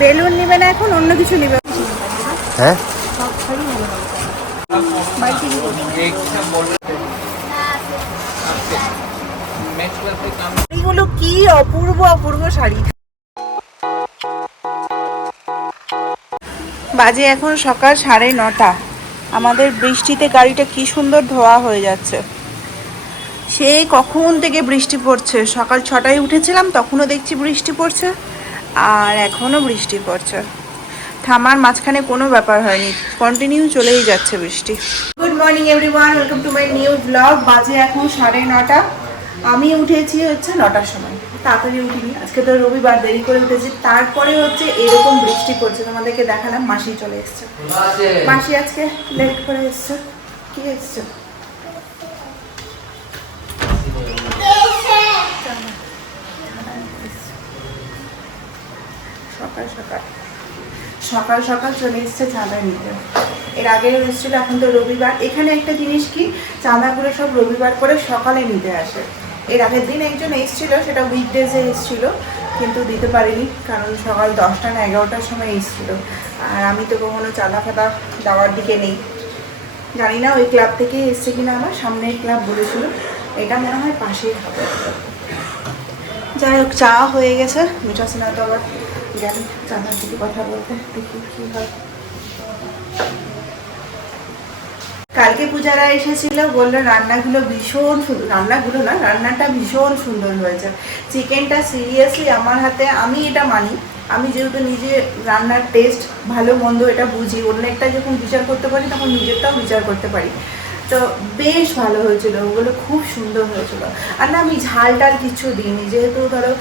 Balloon নিবে না এখন অন্য কিছু নিবে। হ্যাঁ? শাড়িগুলো কি অপূর্ব অপূর্ব শাড়ি। বাজে এখন সকাল সাড়ে নটা। আমাদের বৃষ্টিতে গাড়িটা কি সুন্দর ধোয়া হয়ে যাচ্ছে। সে কখন থেকে বৃষ্টি পড়ছে? সকাল ছটায় উঠেছিলাম তখনও দেখছি বৃষ্টি পড়ছে। আর এখনও বৃষ্টি পড়ছে। থামার মাঝখানে কোনো ব্যাপার হয়নি। কন্টিনিউ চলেই যাচ্ছে বৃষ্টি। Good morning everyone welcome to my new blog বাজে এখন সাড়ে নটা। আমি উঠেছি হচ্ছে নটার সময়। তাড়াতাড়ি উঠিনি। আজকে তো রবিবার দেরি করে উঠেছি। তারপরে হচ্ছে এরকম বৃষ্টি পড়ছে। তোমাদেরকে দেখালাম মাসি চলে এসছে। মাসি আজকে লেট করে এসছে। কি এসছে? সকাল সকাল। সকাল সকাল চলে এসছে চাঁদা নিতে। এর আগেও এসেছিল, এখন তো রবিবার। এখানে একটা জিনিস কি চাঁদাগুলো সব রবিবার করে সকালে নিতে আসে। এর আগের দিন একজন এসেছিল, সেটা উইকডেজে এসেছিল, কিন্তু দিতে পারিনি, কারণ সকাল দশটা না এগারোটার সময় এসেছিল। আর আমি তো কখনো চাঁদা ফাদা দেওয়ার দিকে নেই। জানি না ওই ক্লাব থেকে এসছে কিনা আমার, সামনের ক্লাব বলেছিল। এটা মনে হয় পাশেই হবে। যাই হোক, চা হয়ে গেছে মিঠা সিনা তো আবার। চাঁদার দিকে কথা বলতে, দেখি হয়। কালকে পূজারা এসেছিল, বলল রান্নাগুলো ভীষণ সুন্দর রান্নাগুলো না, রান্নাটা ভীষণ সুন্দর হয়েছে। চিকেনটা সিরিয়াসলি আমার হাতে, আমি এটা মানি। আমি যেহেতু নিজে রান্নার টেস্ট ভালো, মন্দ এটা বুঝি, অন্যেরটা যখন বিচার করতে পারি, তখন নিজেরটাও বিচার করতে পারি। তো বেশ ভালো হয়েছিল, ওগুলো খুব সুন্দর হয়েছিল। আর না, আমি ঝাল টাল কিছু দিইনি, যেহেতু ধরো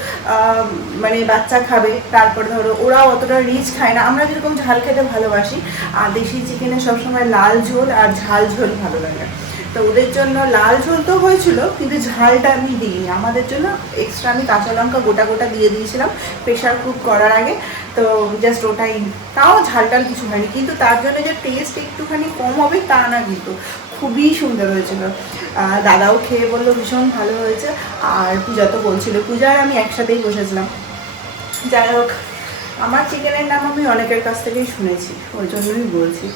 মানে বাচ্চা খাবে, তারপর ধরো ওরাও অতটা রিচ খায় না। আমরা যেরকম ঝাল খেতে ভালোবাসি, আর দেশি চিকেনে সবসময় লাল ঝোল আর ঝাল ঝোল ভালো লাগে। তো ওদের জন্য লাল ঝোল তো হয়েছিল, কিন্তু ঝালটা আমি দিইনি। আমাদের জন্য এক্সট্রা আমি কাঁচা লঙ্কা গোটা গোটা দিয়ে দিয়েছিলাম প্রেশার কুক করার আগে। তো জাস্ট ওটাই। তাও ঝাল টাল কিছু হয়নি, কিন্তু তার জন্য যে টেস্ট একটুখানি কম হবে তা না কিন্তু। খুবই সুন্দর হয়েছিল। দাদাও খেয়ে বলল, ভীষণ ভালো হয়েছে। আর পূজা তো বলছিল পূজা আর আমি একসাথেই বসেছিলাম। যাই হোক, আমার চিকেনের নাম আমি অনেকের কাছ থেকেই শুনেছি, ওই জন্যই বলছি।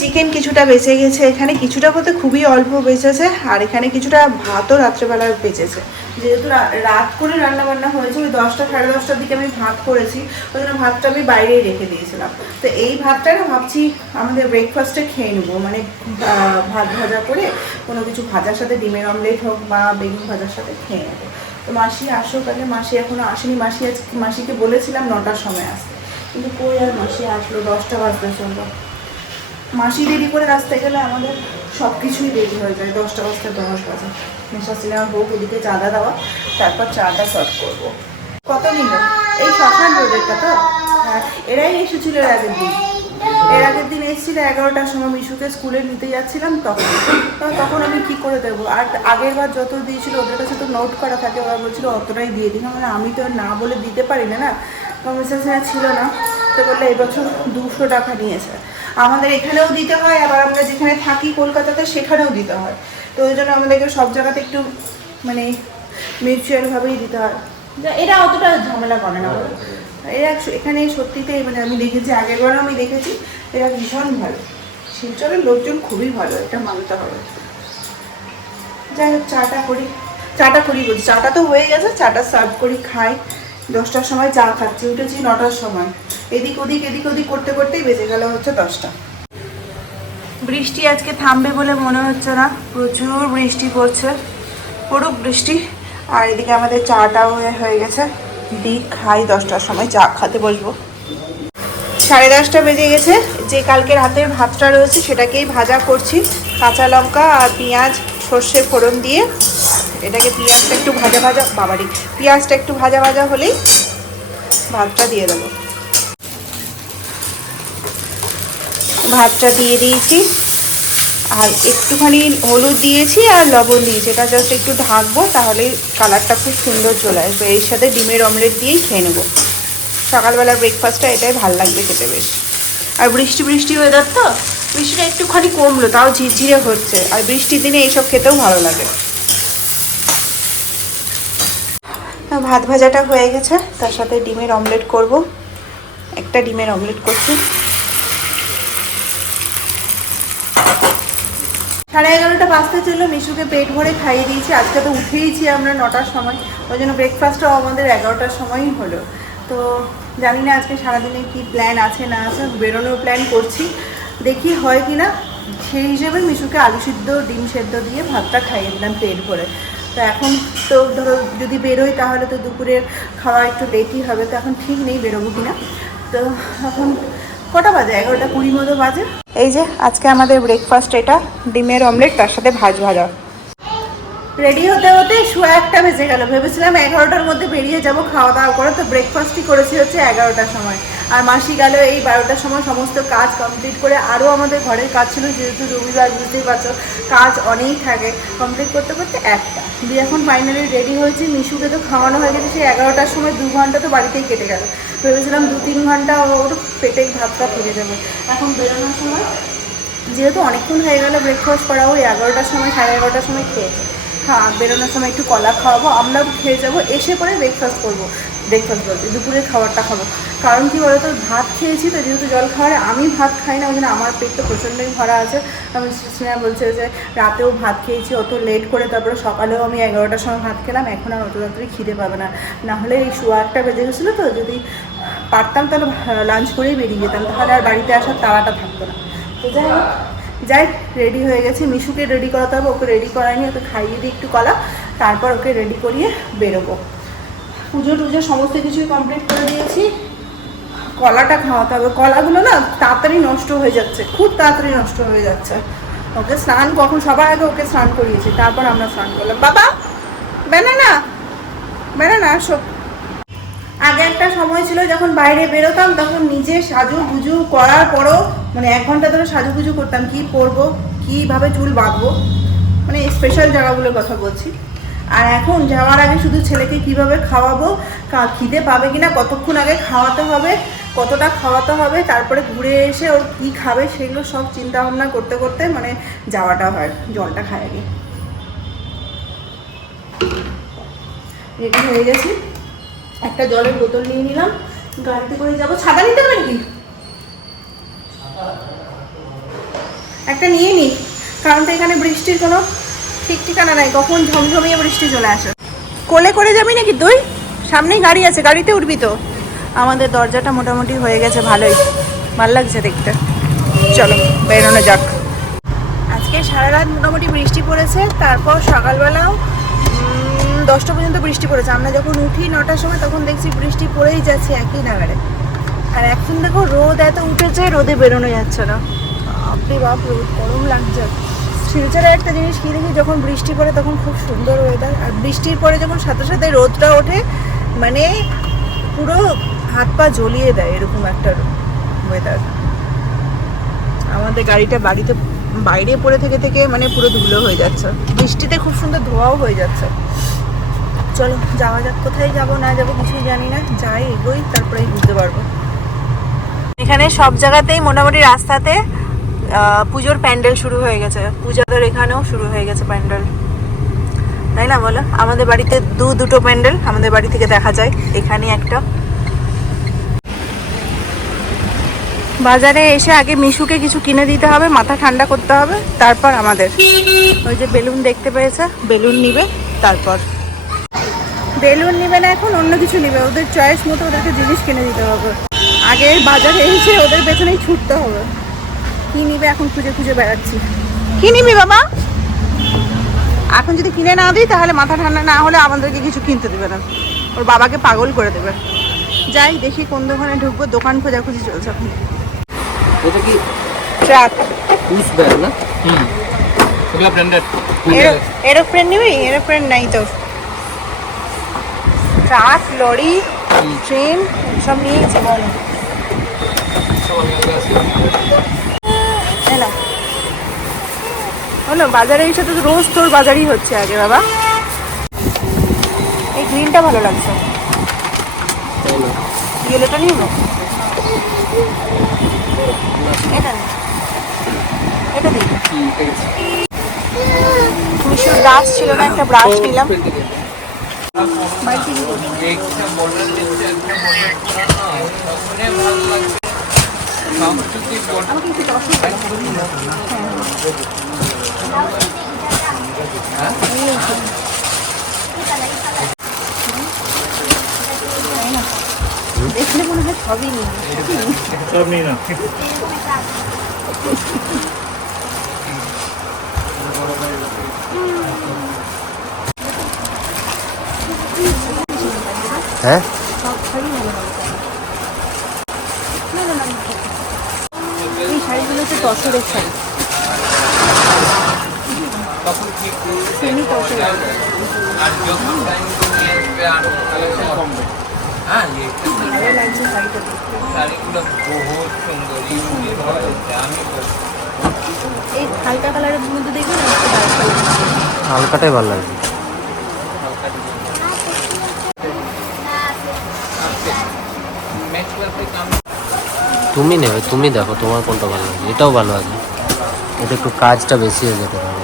চিকেন কিছুটা বেঁচে গেছে। এখানে কিছুটা বলতে খুবই অল্প বেঁচেছে, আর এখানে কিছুটা ভাতও রাত্রেবেলা বেঁচেছে। যেহেতু রাত করে রান্না বান্না হয়েছে, ওই দশটা, সাড়ে দশটার দিকে আমি ভাত করেছি, ওই জন্য ভাতটা আমি বাইরেই রেখে দিয়েছিলাম। তো এই ভাতটা না ভাবছি আমাদের ব্রেকফাস্টে খেয়ে নেব মানে ভাত ভাজা করে কোনো কিছু ভাজার সাথে, ডিমের অমলেট হোক বা বেগুন ভাজার সাথে খেয়ে নেব। তো মাসি আসো আগে মাসি এখনও আসেনি, মাসি আজ, মাসিকে বলেছিলাম নটার সময় আসতে। কিন্তু কই আর মাসি আসলো, দশটা বাজতে চলল। মাসি দেরি করে আসতে গেলে আমাদের সব কিছুই দেরি হয়ে যায়। দশটা বাজতে দশ বাজে। মেশা সিনেমার বউ ওদিকে চাঁদা দেওয়া, তারপর চাঁদা সার্ভ করব। কত নিল এই শ্মশান রোডেরটা তো? হ্যাঁ এরাই এসেছিল এর আগের দিন। এর আগের দিন এসেছিল এগারোটার সময় মিশুকে স্কুলে নিতে যাচ্ছিলাম তখন। তখন আমি কি করে দেবো? আর আগের বার যত দিয়েছিল, ওদের কাছে তো নোট করা থাকে, ওরা বলছিল, অতটাই দিয়ে দিন। মানে আমি তো না বলে দিতে পারি না না? কনভারসেশনে ছিল না। তো বললে এবছর দুশো টাকা নিয়েছে। আমাদের এখানেও দিতে হয় আবার আমরা যেখানে থাকি কলকাতাতে সেখানেও দিতে হয়। তো ওই জন্য আমাদেরকে সব জায়গাতে একটু মানে মিউচুয়ালভাবেই দিতে হয়। এরা অতটা ঝামেলা করে না। এরা এখানে সত্যিতেই মানে আমি দেখেছি আগের বারও আমি দেখেছি এরা ভীষণ ভালো। শিলচরের লোকজন খুবই ভালো এটা মানতে হবে। যাই হোক চাটা করি। চাটা করি বলছি চাটা তো হয়ে গেছে চাটা সার্ভ করি খাই। দশটার সময় চা খাচ্ছি উঠেছি নটার সময়। এদিক ওদিক এদিক ওদিক করতে করতেই বেজে গেল হচ্ছে দশটা। বৃষ্টি আজকে থামবে বলে মনে হচ্ছে না। প্রচুর বৃষ্টি পড়ছে, পড়ুক বৃষ্টি। আর এদিকে আমাদের চাটাও হয়ে গেছে। দিই খাই দশটার সময় চা খেতে বসবো। সাড়ে দশটা বেজে গেছে। যে কালকে রাতের ভাতটা রয়েছে সেটাকেই ভাজা করছি। কাঁচা লঙ্কা আর পেঁয়াজ, সর্ষে ফোড়ন দিয়ে। এটাকে পেঁয়াজটা একটু ভাজা ভাজা বাবারি, পেঁয়াজটা একটু ভাজা ভাজা হলেই ভাতটা দিয়ে দেবো। ভাতটা দিয়ে দিয়েছি। আর একটুখানি হলুদ দিয়েছি আর লবণ দিয়েছি। এটা জাস্ট একটু ঢাকবো তাহলে কালারটা খুব সুন্দর চলে আসবে। এর সাথে ডিমের অমলেট দিয়েই খেয়ে নেব। সকালবেলার ব্রেকফাস্টটা এটাই ভালো লাগবে খেতে বেশ। আর বৃষ্টি বৃষ্টি ওয়েদার তো? বৃষ্টিটা একটুখানি কমলো, তাও ঝিরঝিরে হচ্ছে। আর বৃষ্টির দিনে এইসব খেতেও ভালো লাগে। ভাত ভাজাটা হয়ে গেছে, তার সাথে ডিমের অমলেট করব। একটা ডিমের অমলেট করছি। সাড়ে এগারোটা বাজতে ছিল মিশুকে পেট ভরে খাইয়ে দিয়েছি। আজকে তো উঠেইছি আমরা নটার সময়। ওই জন্য ব্রেকফাস্টটাও আমাদের এগারোটার সময়ই হলো। তো জানি না আজকে সারাদিনে কি প্ল্যান আছে, না আছে, বেরোনোর প্ল্যান করছি। দেখি হয় কি না সেই হিসেবে মিশুকে আলু সিদ্ধ, ডিম সেদ্ধ দিয়ে ভাতটা খাইয়ে দিলাম পেট ভরে। তো এখন তো ধরো যদি বেরোই তাহলে তো দুপুরের খাওয়া একটু লেটই হবে। তো এখন ঠিক নেই বেরোবো কিনা। তো এখন কটা বাজে? এগারোটা কুড়ি মতো বাজে। এই যে, আজকে আমাদের ব্রেকফাস্ট এটা ডিমের অমলেট তার সাথে ভাজ ভাজা। রেডি হতে হতে শোয়া একটা বেজে গেল। ভেবেছিলাম এগারোটার মধ্যে বেরিয়ে যাব খাওয়া দাওয়া করে তো ব্রেকফাস্টই করেছি হচ্ছে এগারোটার সময়। আর মাসি গেল এই বারোটার সময় সমস্ত কাজ কমপ্লিট করে, আরও আমাদের ঘরের কাজ ছিল, যেহেতু রবিবার, বুঝতেই পারছ, কাজ অনেক থাকে। কমপ্লিট করতে করতে একটা। দিয়ে এখন ফাইনালি রেডি হয়েছি, মিশুকে তো খাওয়ানো হয়ে গেছে, সেই এগারোটার সময় দু ঘণ্টা তো বাড়িতেই কেটে গেল। ভেবেছিলাম দু তিন ঘণ্টা ওর পেটে ভাতটা ফিরে যাবে এখন বেরোনোর সময়, যেহেতু অনেকক্ষণ হয়ে গেল ব্রেকফাস্ট করা, ওই এগারোটার সময়, সাড়ে এগারোটার সময় খেয়েছে। হ্যাঁ বেরোনোর সময় একটু কলা খাওয়াবো, আমরাও খেয়ে যাব, এসে পরে ব্রেকফাস্ট করব। ব্রেকফাস্ট বলতে, দুপুরের খাবারটা খাব। কারণ কি বলতো, ভাত খেয়েছি তো, যেহেতু জল খাওয়ারে, আমি ভাত খাই না জন্য আমার পেট তো প্রচণ্ডই ভরা আছে। আমি স্নেহা বলছে যে, রাতেও ভাত খেয়েছি, অত লেট করে, তারপরে সকালেও আমি এগারোটার সময় ভাত খেলাম, এখন আর অত তাড়াতাড়ি খিদে পাবে না। না হলে এই শোয়া বেজে গেছিল তো, যদি পারতাম তাহলে লাঞ্চ করেই বেরিয়ে যেতাম, তাহলে আর বাড়িতে আসার তাড়াটা থাকতো না। তো যাই হোক যাই রেডি হয়ে গেছি। মিশুকে রেডি করাতে হবে, ওকে রেডি করায়নি ওকে খাইয়ে দিই একটু কলা, তারপর ওকে রেডি করিয়ে বেরোবো। পুজো টুজো সমস্ত কিছুই কমপ্লিট করে দিয়েছি। কলাটা খাওয়াতে হবে। কলাগুলো না তাড়াতাড়ি নষ্ট হয়ে যাচ্ছে, খুব তাড়াতাড়ি নষ্ট হয়ে যাচ্ছে। ওকে স্নান কখন, সবার আগে ওকে স্নান করিয়েছি, তারপর আমরা স্নান করলাম। বাবা বেনা না বেনা না আসো। আগে একটা সময় ছিল যখন বাইরে বেরোতাম, তখন নিজে সাজু গুজু করার পরও মানে এক ঘণ্টা ধরে সাজু গুজু করতাম, কি পরবো, কীভাবে চুল বাঁধবো মানে স্পেশাল জায়গাগুলোর কথা বলছি। আর এখন যাওয়ার আগে শুধু ছেলেকে কীভাবে খাওয়াবো খিদে পাবে কিনা, কতক্ষণ আগে খাওয়াতে হবে, কতটা খাওয়াতে হবে, তারপরে ঘুরে এসে ওর কী খাবে, সেগুলো সব চিন্তা ভাবনা করতে করতে মানে যাওয়াটা হয়, জলটা খায় আগে। রেডি হয়ে গেছি। একটা জলের বোতল নিয়ে নিলাম, গাড়িতে করে যাব। ছাদা নিতে হবে নাকি? একটা নিয়ে নি, কারণ তো এখানে বৃষ্টির কোনো ঠিক ঠিকানা নাই। কখন ঝমঝমিয়ে বৃষ্টি চলে আসে। কোলে করে যাবি নাকি তুই? সামনেই গাড়ি আছে, গাড়িতে উঠবি তো। আমাদের দরজাটা মোটামুটি হয়ে গেছে ভালোই। ভালো লাগছে দেখতে। চলো, বেরোনো যাক। আজকে সারা রাত মোটামুটি বৃষ্টি পড়েছে, তারপর সকালবেলাও দশটা পর্যন্ত বৃষ্টি পড়েছে। আমরা যখন উঠি নটার সময়, তখন দেখছি বৃষ্টি পড়েই যাচ্ছে একই নাগারে আর এখন দেখো রোদ এত উঠেছে, রোদে বেরোনো যাচ্ছে না। আপনি বাপ রোদ গরম লাগছে। শিলচরে একটা জিনিস কি দেখি, যখন বৃষ্টি পড়ে তখন খুব সুন্দর ওয়েদার আর বৃষ্টির পরে যখন সাথে সাথে রোদটা ওঠে মানে পুরো হাত পা জ্বলিয়ে দেয় এরকম একটা ওয়েদার আমাদের গাড়িটা বাড়িতে, বাইরে পড়ে থেকে থেকে মানে পুরো ধুলো হয়ে যাচ্ছে। বৃষ্টিতে খুব সুন্দর ধোয়াও হয়ে যাচ্ছে। চলো, যাওয়া যাক, কোথায় যাব, না যাব কিছুই জানি না। যাই, এগোই, তারপরেই বুঝতে পারব। এখানে সব জায়গাতেই মোটামুটি রাস্তাতে পুজোর প্যান্ডেল শুরু হয়ে গেছে। পূজাদের এখানেও শুরু হয়ে গেছে প্যান্ডেল। তাই না, বলো? আমাদের বাড়িতে দু দুটো প্যান্ডেল আমাদের বাড়ি থেকে দেখা যায় এখানে একটা। বাজারে এসে আগে মিশুকে কিছু কিনে দিতে হবে, মাথা ঠান্ডা করতে হবে, তারপর আমাদের। ওই যে বেলুন দেখতে পেয়েছে, বেলুন নিবে, তারপর। বেলুন নিবে না এখন, অন্য কিছু নিবে। ওদের চয়েস মতো ওদেরকে জিনিস কিনে দিতে হবে। আগে বাজারে এসে ওদের পেছনেই ছুটতে হবে। কি নিবে এখন খুঁজে খুঁজে বেড়াচ্ছি। কি নিবি বাবা? এখন যদি কিনে না দিই তাহলে মাথা ঠান্ডা না হলে আমাদেরকে কিছু কিনতে দেবে না। ওর বাবাকে পাগল করে দেবে। যাই দেখি কোন দোকানে ঢুকবো দোকান খোঁজাখুঁজি চলছে এখন। এটা কি ট্রাক। পুশ ব্যাগ না? হুম। এগুলো ব্র্যান্ডেড। এরোপ্লেন নিবি? এরোপ্লেন নাই তো। ট্রাক লরি ট্রেন সব নিয়েছে বলো তাই না হলো বাজারে এসে তো রোজ তোর বাজারই হচ্ছে আগে বাবা। এই গ্রিনটা ভালো লাগছে। ইয়েলোটা নিব এটা নে। এটা দিই মিশুর ব্রাশ ছিল না একটা ব্রাশ নিলাম। বাড়িতে নিয়ে যাব। আমাকে একটু দশ দেখলে মনে হয় সবই নেই সব নিয়ে না হ্যাঁ সব শাড়ি ভালো হবে না না না না, ঠিক আছে। এই শাড়িগুলো এই হালকা কালারের মধ্যে দেখবেন কালার হালকাটাই ভালো লাগছে। তুমি নেবে তুমি দেখো তোমার কোনটা ভালো লাগে এটাও ভালো আছে। এটা একটু কাজটা বেশি হয়ে যেতে পারে।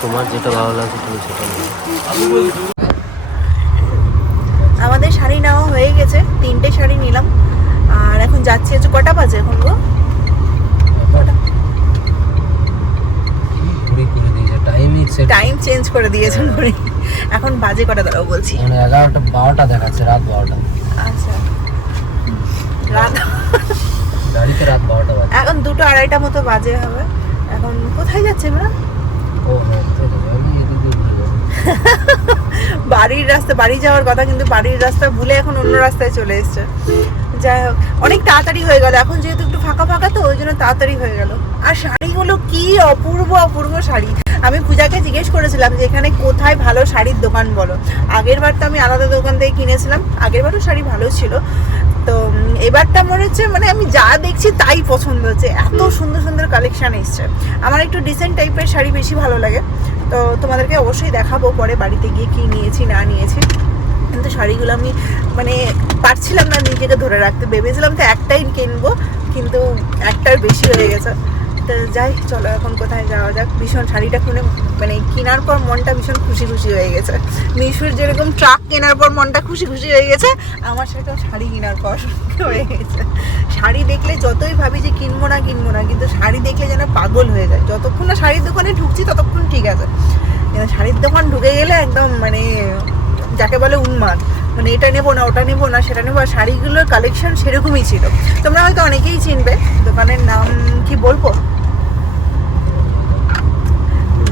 তোমার যেটা ভালো লাগছে তুমি সেটা আমাদের শাড়ি নেওয়া হয়ে গেছে তিনটে শাড়ি নিলাম। আর এখন যাচ্ছি হচ্ছে কটা বাজে এখন গো? টাইম চেঞ্জ করে দিয়েছেন এখন বাজে কটা দাঁড়াও বলছি। মানে এগারোটা বারোটা দেখাচ্ছে রাত বারোটা। আচ্ছা। রাত গাড়িতে রাত বারোটা বাজে। এখন দুটো আড়াইটা মতো বাজে হবে। এখন কোথায় যাচ্ছে আমরা বাড়ির রাস্তা বাড়ি যাওয়ার কথা কিন্তু বাড়ির রাস্তা ভুলে এখন অন্য রাস্তায় চলে এসছে। যাই হোক অনেক তাড়াতাড়ি হয়ে গেল। এখন যেহেতু একটু ফাঁকা ফাঁকা তো ওই জন্য তাড়াতাড়ি হয়ে গেল। আর শাড়িগুলো কি অপূর্ব অপূর্ব শাড়ি। আমি পূজাকে জিজ্ঞেস করেছিলাম যে, এখানে কোথায় ভালো শাড়ির দোকান বলো? আগের বার তো আমি আলাদা দোকান থেকে কিনেছিলাম, আগের বারও শাড়ি ভালো ছিল। তো, এবারটা মনে হচ্ছে মানে আমি যা দেখছি তাই পছন্দ হচ্ছে। এত সুন্দর সুন্দর কালেকশান এসছে। আমার একটু ডিসেন্ট টাইপের শাড়ি বেশি ভালো লাগে। তো তোমাদেরকে অবশ্যই দেখাবো পরে বাড়িতে গিয়ে কি নিয়েছি, না নিয়েছি। কিন্তু শাড়িগুলো আমি মানে পারছিলাম না নিজেকে ধরে রাখতে। ভেবেছিলাম তো একটাই কিনবো, কিন্তু একটার বেশি হয়ে গেছে। তো যাই, চলো এখন কোথায় যাওয়া যাক। ভীষণ শাড়িটা কিনে মানে কেনার পর মনটা ভীষণ খুশি খুশি হয়ে গেছে। মিশুর যেরকম ট্রাক কেনার পর মনটা খুশি খুশি হয়ে গেছে, আমার সেটাও শাড়ি কেনার পর হয়ে গেছে। শাড়ি দেখলে যতই ভাবি যে কিনবো না কিনবো না, কিন্তু শাড়ি দেখলে যেন পাগল হয়ে যায়। যতক্ষণ না শাড়ির দোকানে ঢুকছি, ততক্ষণ ঠিক আছে। কিন্তু শাড়ির দোকান ঢুকে গেলে একদম মানে যাকে বলে উন্মাদ। মানে এটা নেব না, ওটা নেব না, সেটা নেব, আর শাড়িগুলোর কালেকশন সেরকমই ছিল। তোমরা হয়তো অনেকেই চিনবে, দোকানের নাম কি বলব?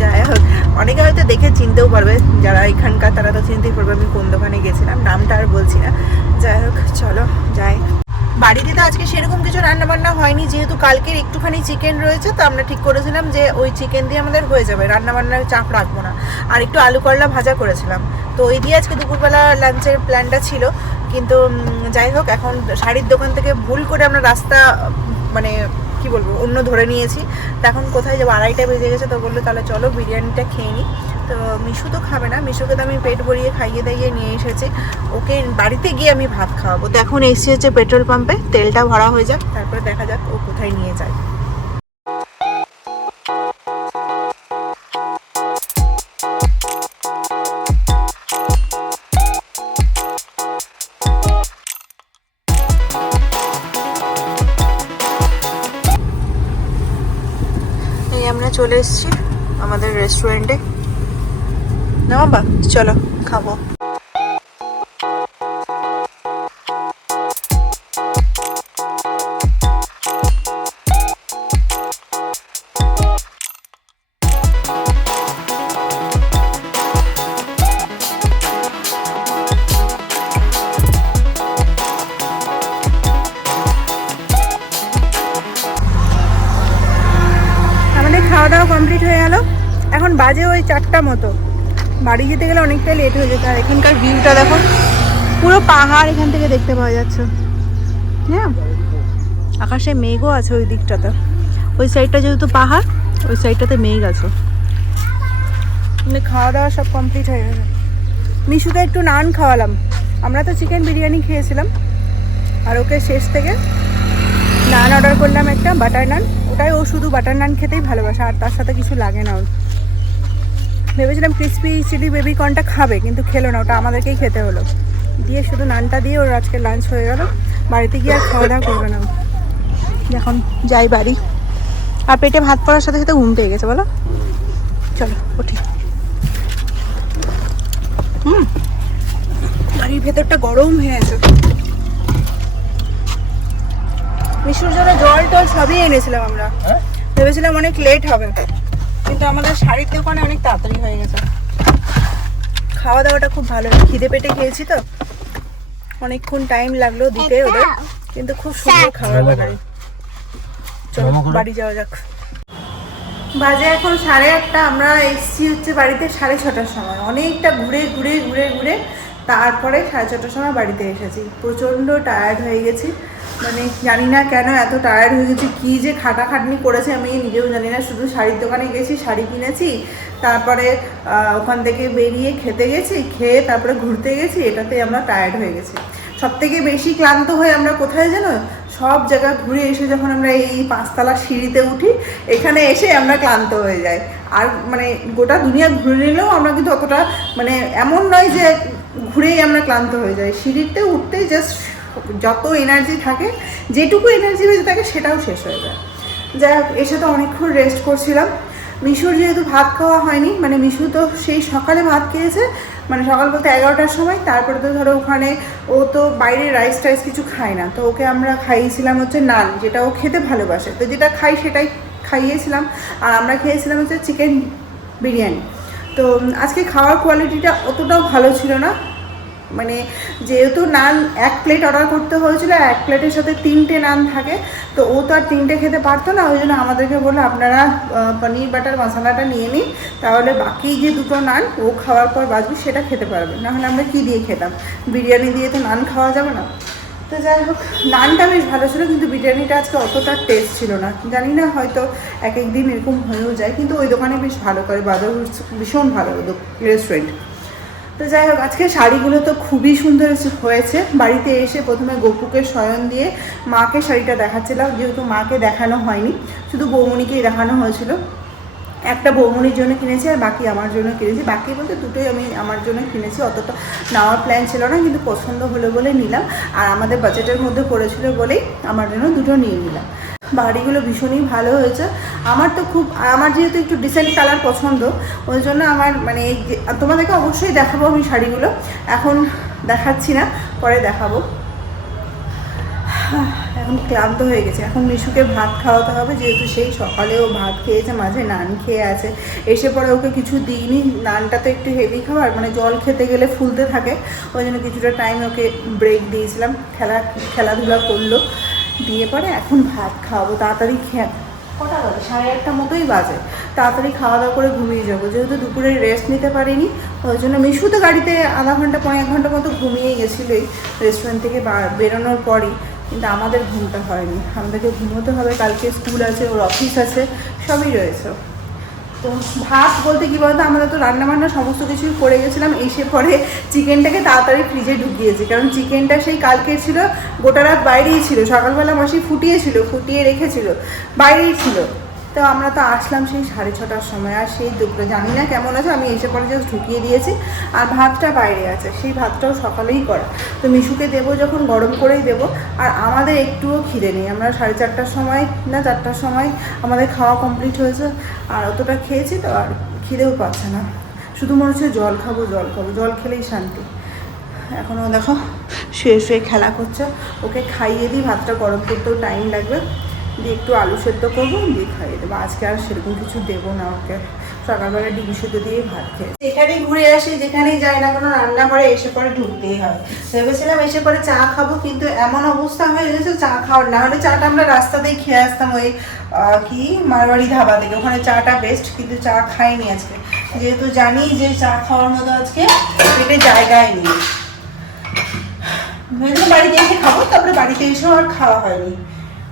যাই হোক, অনেকে হয়তো দেখে চিনতেও পারবে, যারা এখানকার তারা তো চিনতেই পারবে আমি কোন দোকানে গেছিলাম, নামটা আর বলছি না। যাই হোক, চলো, যাই। বাড়িতে তো আজকে সেরকম কিছু রান্না বান্না হয়নি, যেহেতু কালকের একটুখানি চিকেন রয়েছে, তো আমরা ঠিক করেছিলাম যে ওই চিকেন দিয়ে আমাদের হয়ে যাবে রান্না বান্নার চাপ রাখব না। আর একটু আলু করলা ভাজা করেছিলাম। তো ওই দিয়ে আজকে দুপুরবেলা লাঞ্চের প্ল্যানটা ছিল, কিন্তু যাই হোক, এখন শাড়ির দোকান থেকে ভুল করে আমরা রাস্তা মানে কি বলব, অন্য ধরে নিয়েছি। তো এখন কোথায় যাব? আড়াইটা বেজে গেছে, তো বলল তাহলে চলো বিরিয়ানিটা খেয়ে নিই তো মিশু তো খাবে না, মিশুকে তো আমি পেট ভরিয়ে খাইয়ে দাইয়ে নিয়ে এসেছি। ওকে বাড়িতে গিয়ে আমি ভাত খাওয়াবো। তো এখন এসে হচ্ছে পেট্রোল পাম্পে, তেলটা ভরা হয়ে যাক, তারপরে দেখা যাক ও কোথায় নিয়ে যায়। বাবা চলো খাব। আমাদের খাওয়া দাওয়া কমপ্লিট হয়ে গেল। এখন বাজে ওই চারটা মতো। বাড়ি যেতে গেলে অনেকটাই লেট হয়ে যেত আর এখানকার ভিউটা দেখো, পুরো পাহাড় এখান থেকে দেখতে পাওয়া যাচ্ছে। হ্যাঁ? আকাশে মেঘও আছে ওই দিকটাতে। ওই সাইডটা যেহেতু পাহাড়, ওই সাইডটাতে মেঘ আছে। মানে খাওয়া দাওয়া সব কমপ্লিট হয়ে গেছে। মিশুকে একটু নান খাওয়ালাম। আমরা তো চিকেন বিরিয়ানি খেয়েছিলাম। আর ওকে শেষ থেকে নান অর্ডার করলাম একটা বাটার নান ওটাই ও শুধু বাটার নান খেতেই ভালোবাসে, আর তার সাথে কিছু লাগে না ওর। ভেবেছিলাম ক্রিসপি চিলি বেবি কর্নটা খাবে কিন্তু খেলো না ওটা আমাদেরকেই খেতে হলো। দিয়ে শুধু নানটা দিয়ে ওর আজকে লাঞ্চ হয়ে গেল। বাড়িতে গিয়ে আর খাওয়া দাওয়া করবে না। এখন যাই বাড়ি। আর পেটে ভাত পড়ার সাথে সাথে ঘুম পেয়ে গেছে বলো? চলো উঠি। হুম বাড়ির ভেতরটা গরম হয়ে আছে। মিশুর জন্য জল টল সবই এনেছিলাম আমরা। ভেবেছিলাম অনেক লেট হবে। কিন্তু আমাদের শাড়ির দোকানে অনেক তাড়াতাড়ি হয়ে গেছে। খাওয়া দাওয়াটা খুব ভালো। খিদে পেটে খেয়েছি তো। অনেকক্ষণ টাইম লাগল দিতে ওদের। কিন্তু খুব সুন্দর খাবার বানাই চলো বাড়ি যাওয়া যাক। বাজে এখন সাড়ে আটটা। আমরা এসছি হচ্ছে বাড়িতে সাড়ে ছটার সময়। অনেকটা ঘুরে ঘুরে ঘুরে ঘুরে তারপরে সাড়ে ছটার সময় বাড়িতে এসেছি। প্রচণ্ড টায়ার্ড হয়ে গেছি। মানে জানি না কেন এত টায়ার্ড হয়ে গেছি, কী যে খাটাখাটনি করেছে আমি নিজেও জানি না, শুধু শাড়ির দোকানে গেছি, শাড়ি কিনেছি, তারপরে ওখান থেকে বেরিয়ে খেতে গেছি, খেয়ে তারপরে ঘুরতে গেছি এটাতে আমরা টায়ার্ড হয়ে গেছি। সব থেকে বেশি ক্লান্ত হয়ে আমরা কোথায় জানো সব জায়গা ঘুরে এসে যখন আমরা এই পাঁচতলা সিঁড়িতে উঠি, এখানে এসে আমরা ক্লান্ত হয়ে যাই। আর মানে গোটা দুনিয়া ঘুরে নিলেও আমরা কিন্তু অতটা মানে এমন নয় যে ঘুরেই আমরা ক্লান্ত হয়ে যাই। সিঁড়িতে উঠতেই জাস্ট যত এনার্জি থাকে, যেটুকু এনার্জি বেঁচে থাকে, সেটাও শেষ হয়ে যায়। যাই হোক এসে তো অনেকক্ষণ রেস্ট করছিলাম। মিশুর যেহেতু ভাত খাওয়া হয়নি মানে মিশু তো সেই সকালে ভাত খেয়েছে মানে সকাল বলতে এগারোটার সময়, তারপরে তো ধরো ওখানে ও তো বাইরে রাইস টাইস কিছু খায় না, তো ওকে আমরা খাইয়েছিলাম হচ্ছে নান, যেটা ও খেতে ভালোবাসে। তো যেটা খাই সেটাই খাইয়েছিলাম, আর আমরা খেয়েছিলাম হচ্ছে চিকেন বিরিয়ানি। তো আজকে খাওয়ার কোয়ালিটিটা অতটাও ভালো ছিল না মানে যেহেতু নান এক প্লেট অর্ডার করতে হয়েছিল, এক প্লেটের সাথে তিনটে নান থাকে, তো ও তো আর তিনটে খেতে পারতো না, ওই জন্য আমাদেরকে বলল, আপনারা পনির, বাটার, মশলাটা নিয়ে নিন, তাহলে বাকি যে দুটো নান, ও খাওয়ার পর বাজবে সেটা খেতে পারবে। নাহলে আমরা কী দিয়ে খেতাম? বিরিয়ানি দিয়ে তো নান খাওয়া যাবে না? তো যাই হোক, নানটা বেশ ভালো ছিল, কিন্তু বিরিয়ানিটা আজকে অতটা টেস্ট ছিল না। জানি না, হয়তো এক এক দিন এরকম হয়েও যায়, কিন্তু ওই দোকানে বেশ ভালো করে বাজার ভীষণ ভালো রেস্টুরেন্ট তো যাই হোক আজকে শাড়িগুলো তো খুবই সুন্দর হয়েছে। বাড়িতে এসে প্রথমে গোপুকে শয়ন দিয়ে মাকে শাড়িটা দেখাচ্ছিলাম, যেহেতু মাকে দেখানো হয়নি, শুধু বৌমণিকেই দেখানো হয়েছিল। একটা বৌমনির জন্য কিনেছি আর বাকি আমার জন্য কিনেছি। বাকি বলতে দুটোই আমি আমার জন্য কিনেছি, অতটা নেওয়ার প্ল্যান ছিল না, কিন্তু পছন্দ হলো বলে নিলাম। আর আমাদের বাজেটের মধ্যে পড়েছিল বলেই আমার জন্য দুটো নিয়ে নিলাম। বাড়িগুলো ভীষণই ভালো হয়েছে। আমার তো খুব, আমার যেহেতু একটু ডিসেন্ট কালার পছন্দ, ওই জন্য আমার মানে এই তোমাদেরকে অবশ্যই দেখাবো আমি শাড়িগুলো। এখন দেখাচ্ছি না, পরে দেখাবো। এখন ক্লান্ত হয়ে গেছে। এখন মিশুকে ভাত খাওয়াতে হবে, যেহেতু সেই সকালেও ভাত খেয়েছে, মাঝে নান খেয়ে আছে। এসে পরে ওকে কিছু দিইনি, নানটা তো একটু হেভি খাবার মানে জল খেতে গেলে ফুলতে থাকে। ওই জন্য কিছুটা টাইম ওকে ব্রেক দিয়েছিলাম, খেলা, খেলাধুলা করল। দিয়ে পরে এখন ভাত খাওয়াবো, তাড়াতাড়ি খেয়ে কটা বাজে? সাড়ে আটটা মতোই বাজে। তাড়াতাড়ি খাওয়া দাওয়া করে ঘুমিয়ে যাব। যেহেতু দুপুরে রেস্ট নিতে পারিনি, ওই জন্য মিশু তো গাড়িতে আধা ঘণ্টা পনেরো এক ঘণ্টা মতো ঘুমিয়ে গেছিলোই রেস্টুরেন্ট থেকে বেরোনোর পরই। কিন্তু আমাদের ঘুমটা হয়নি। আমাদেরকে ঘুমোতে হবে। কালকে স্কুল আছে, ওর অফিস আছে, সবই রয়েছে। তো ভাত বলতে কি বলতো, আমরা তো রান্না বান্না সমস্ত কিছুই করে গেছিলাম, এসে পরে চিকেনটাকে তাড়াতাড়ি ফ্রিজে ঢুকিয়েছি কারণ চিকেনটা সেই কালকে ছিল, গোটা রাত বাইরেই ছিল, সকালবেলা মাসি ফুটিয়েছিল, ফুটিয়ে রেখেছিল, বাইরেই ছিল। তো আমরা তো আসলাম সেই সাড়ে ছটার সময়, আর সেই দুপুরে জানি না কেমন আছে, আমি এসে পরে জাস্ট ঢুকিয়ে দিয়েছি। আর ভাতটা বাইরে আছে, সেই ভাতটাও সকালেই করা। তো মিশুকে দেবো যখন, গরম করেই দেবো। আর আমাদের একটুও খিদে নেই, আমরা সাড়ে চারটার সময় না চারটার সময় আমাদের খাওয়া কমপ্লিট হয়েছে, আর অতটা খেয়েছি তো, আর খিদেও পাচ্ছে না। শুধু মনে হচ্ছে জল খাব জল খাব, জল খেলেই শান্তি। এখনও দেখো, শুয়ে শুয়ে খেলা করছে, ওকে খাইয়ে দিই, ভাতটা গরম করতেও টাইম লাগবে। দিয়ে একটু আলু সেদ্ধ করব, দিয়ে খাইয়ে দেবো। আজকে আর সেরকম কিছু দেবো না ওকে। সকালবেলা ডিম সেদ্ধ দিয়ে ভাত খেয়ে যেখানেই ঘুরে আসি, যেখানেই যাই না কোনো রান্না করে এসে পরে ঢুকতেই হয়। ভেবেছিলাম এসে পরে চা খাব, কিন্তু এমন অবস্থা হয়ে গেছে, চা খাওয়ার না হলে চাটা আমরা রাস্তাতেই খেয়ে আসতাম ওই কি? মারবাড়ি ধাবা থেকে। ওখানে চাটা বেস্ট কিন্তু চা খাইনি আজকে। যেহেতু জানি যে চা খাওয়ার মতো আজকে পেটে জায়গায় নেই। ভেবেছিলাম বাড়িতে এসে খাব, তারপরে বাড়িতে এসেও আর খাওয়া হয়নি।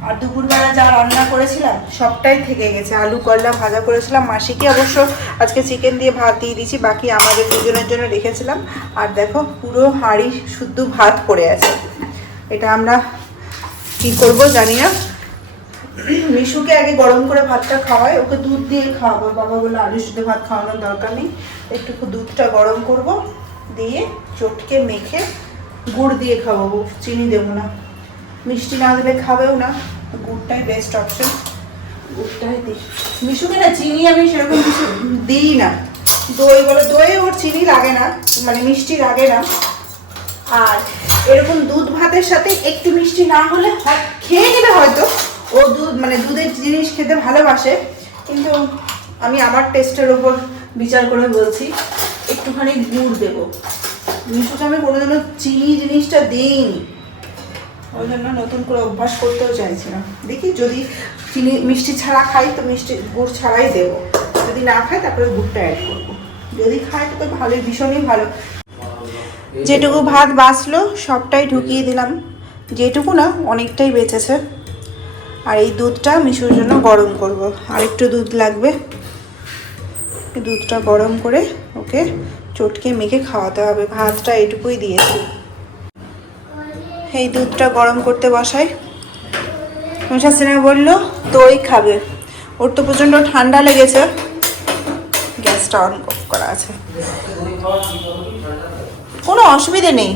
আর দুপুরবেলা যা রান্না করেছিলাম, সবটাই থেকে গেছে। আলু, করলা ভাজা করেছিলাম। মাসিকে অবশ্য আজকে চিকেন দিয়ে ভাত দিয়ে দিয়েছি, বাকি আমাদের দুজনের জন্য রেখেছিলাম। আর দেখো, পুরো হাঁড়ি শুদ্ধ ভাত পড়ে আছে। এটা আমরা কি করব জানি না। মিশুকে আগে গরম করে ভাতটা খাওয়াই। ওকে দুধ দিয়ে খাওয়াবো। বাবা বলে আলু সিদ্ধ ভাত খাওয়ানোর দরকার নেই। একটু দুধটা গরম করব, দিয়ে চটকে মেখে গুড় দিয়ে খাওয়াবো। চিনি দেবো না। মিষ্টি না দিলে খাবেও না। গুড়টাই বেস্ট অপশন গুড়টাই দিই। মিশুকে না চিনি আমি সেরকম কিছু দিই না। দই বলে দই ওর চিনি লাগে না মানে মিষ্টি লাগে না। আর এরকম দুধ ভাতের সাথে একটু মিষ্টি না হলে খেয়ে নেবে হয়তো। ও দুধ মানে দুধের জিনিস খেতে ভালোবাসে। কিন্তু আমি আমার টেস্টের ওপর বিচার করে বলছি, একটুখানি গুড় দেবো। মিশুকে আমি কোনোদিনও চিনি জিনিসটা দিইনি। ওই জন্য নতুন করে অভ্যাস করতেও চাইছি না। দেখি যদি চিনি, মিষ্টি ছাড়া খাই তো মিষ্টি গুড় ছাড়াই দেবো। যদি না খাই তারপরে গুড়টা অ্যাড করব। যদি খাই তো ভালোই, ভীষণই ভালো। যেটুকু ভাত বাঁচলো, সবটাই ঢুকিয়ে দিলাম। যেটুকু না, অনেকটাই বেঁচেছে। আর এই দুধটা মিশুর জন্য গরম করব। আর একটু দুধ লাগবে। দুধটা গরম করে ওকে চটকে মেখে খাওয়াতে হবে। ভাতটা এটুকুই দিয়েছি। এই দুধটা গরম করতে বসাই। সিনেমা বলল দই খাবে। ওর তো প্রচণ্ড ঠান্ডা লেগেছে। গ্যাসটা অন করা আছে। কোনো অসুবিধে নেই।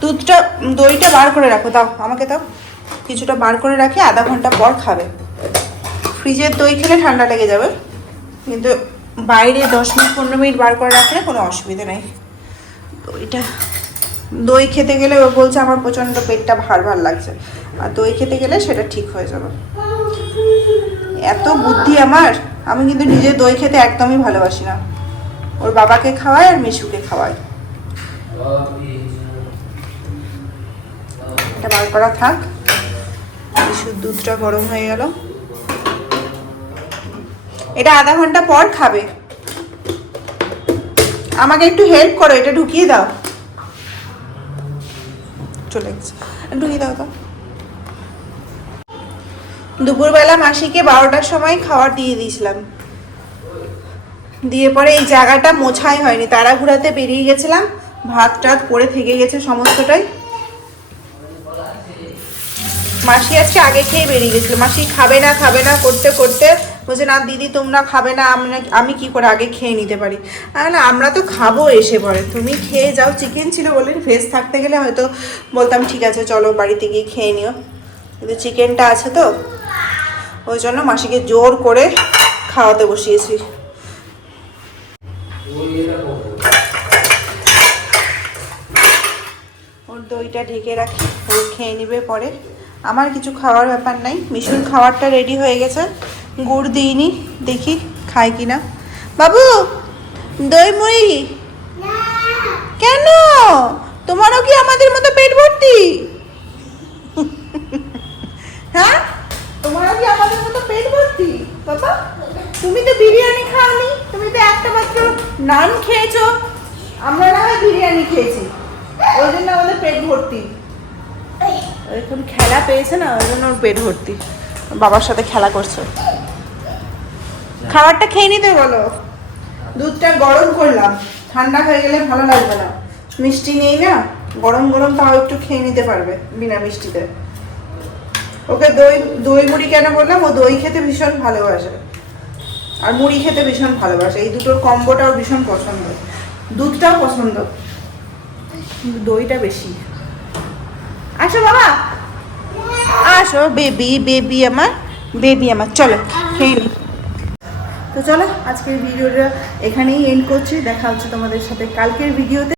দুধটা, দইটা বার করে রাখো। দাও, আমাকে দাও। কিছুটা বার করে রাখি, আধা ঘণ্টা পর খাবে। ফ্রিজের দই খেলে ঠান্ডা লেগে যাবে। কিন্তু বাইরে দশ মিনিট, পনেরো মিনিট বার করে রাখলে কোনো অসুবিধে নেই। দইটা দই খেতে গেলে ও বলছে আমার প্রচণ্ড পেটটা ভার ভার লাগছে। আর দই খেতে গেলে সেটা ঠিক হয়ে যাবে। এত বুদ্ধি আমার, আমি কিন্তু নিজে দই খেতে একদমই ভালোবাসি না। ওর বাবাকে খাওয়ায় আর মিশুকে খাওয়ায়। এটা বার করা থাক। মিশুর দুধটা গরম হয়ে গেল। এটা আধা ঘণ্টা পর খাবে। আমাকে একটু হেল্প করো, এটা ঢুকিয়ে দাও। চলে গেছে। ঢুকিয়ে দাও তো। দুপুরবেলা মাসিকে বারোটার সময় খাবার দিয়ে দিয়েছিলাম। দিয়ে পরে এই জায়গাটা মোছাই হয়নি। তারা তাড়াহুড়াতে বেরিয়ে গেছিলাম। ভাত টাত পরে থেকে গেছে সমস্তটাই। মাসি আজকে আগে খেয়ে বেরিয়ে গেছিল। মাসি খাবে না খাবে না, করতে করতে বলছে, না, দিদি, তোমরা খাবে না, আমরা আমি কি করে আগে খেয়ে নিতে পারি? না, আমরা তো খাব এসে পরে। তুমি খেয়ে যাও চিকেন ছিল বলে ভেজ থাকতে গেলে হয়তো বলতাম, ঠিক আছে, চলো বাড়িতে গিয়ে খেয়ে নিও। কিন্তু চিকেনটা আছে তো, ওই জন্য মাসিকে জোর করে খাওয়াতে বসিয়েছি। ওর দইটা ঢেকে রাখি, ও খেয়ে নেবে পরে। আমার কিছু খাওয়ার ব্যাপার নাই, মিশুর খাবারটা রেডি হয়ে গেছে। গুড় দিইনি, দেখি খায় কি না বাবু, দই মুড়ি? কেন? তোমারও কি আমাদের মতো পেট ভর্তি? হ্যাঁ? তোমারও কি আমাদের মতো পেট ভর্তি? বাবা, তুমি তো বিরিয়ানি খাওনি, তুমি তো একটা মাত্র নান খেয়েছো। আমরা না হয় বিরিয়ানি খেয়েছি, ওই জন্য আমাদের পেট ভর্তি। এখন খেলা পেয়েছে না, ওই জন্য ওর পেট ভর্তি। বাবার সাথে খেলা করছে। খাবারটা খেয়ে নিতে বলো। দুধটা গরম করলাম। ঠান্ডা হয়ে গেলে ভালো লাগবে না। মিষ্টি নেই না? গরম গরম তাও একটু খেয়ে নিতে পারবে বিনা মিষ্টিতে। ওকে দই দই মুড়ি কেন বললাম? ও দই খেতে ভীষণ ভালোবাসে। আর মুড়ি খেতে ভীষণ ভালোবাসে। এই দুটোর কম্বোটাও ভীষণ পছন্দ। দুধটাও পছন্দ। দইটা বেশি। আসো বাবা। আসো, বেবি বেবি আমার বেবি আমার। চলো, খেয়ে তো চলো আজকের ভিডিওটা এখানেই এন্ড করছি। দেখা হচ্ছে তোমাদের সাথে কালকের ভিডিওতে।